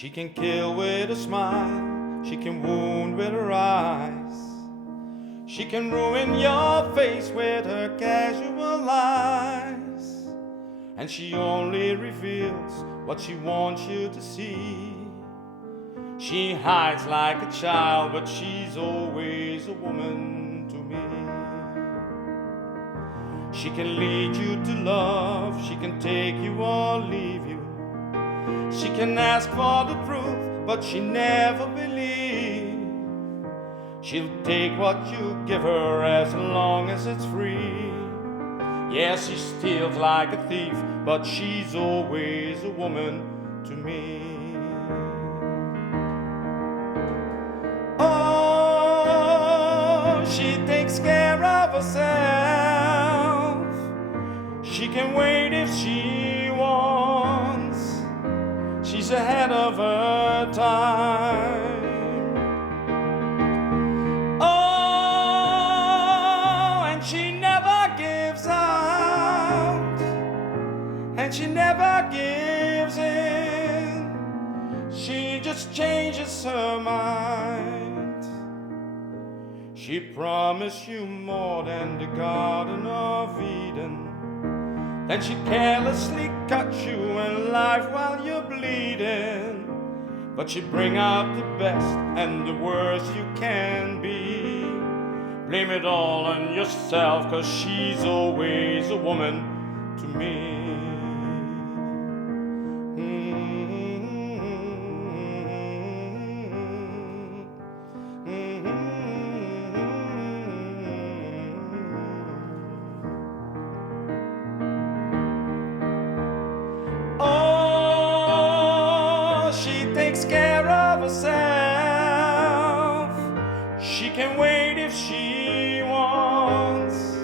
She can kill with a smile, she can wound with her eyes. She can ruin your face with her casual lies. And she only reveals what she wants you to see. She hides like a child, but she's always a woman to me. She can lead you to love, she can take you or leave you. She can ask for the truth, but she never believes. She'll take what you give her as long as it's free. Yeah, she steals like a thief, but she's always a woman to me. Oh, she takes care of herself. She can wait if she wants. She's ahead of her time. Oh, and she never gives out, and she never gives in. She just changes her mind. She promised you more than the Garden of Eden. Then she carelessly cut you in life while you're bleeding. But she bring out the best and the worst you can be. Blame it all on yourself, 'cause she's always a woman to me. Takes care of herself. She can wait if she wants.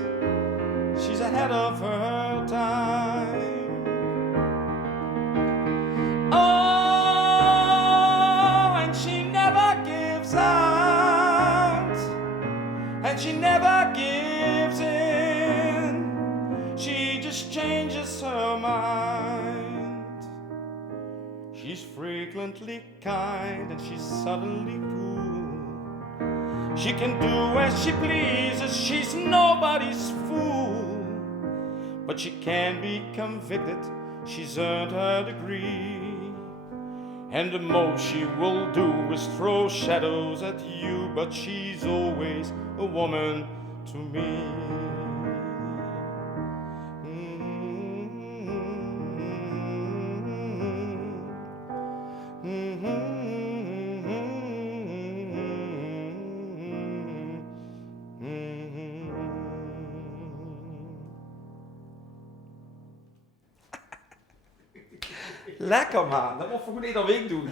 She's ahead of her time. Oh, and she never gives out, and she never gives in. She just changes her mind. She's frequently kind and she's suddenly cool. She can do as she pleases, she's nobody's fool. But she can be convicted, she's earned her degree. And the most she will do is throw shadows at you, but she's always a woman to me. Lekker man, dat moet voor meneer dan week doen.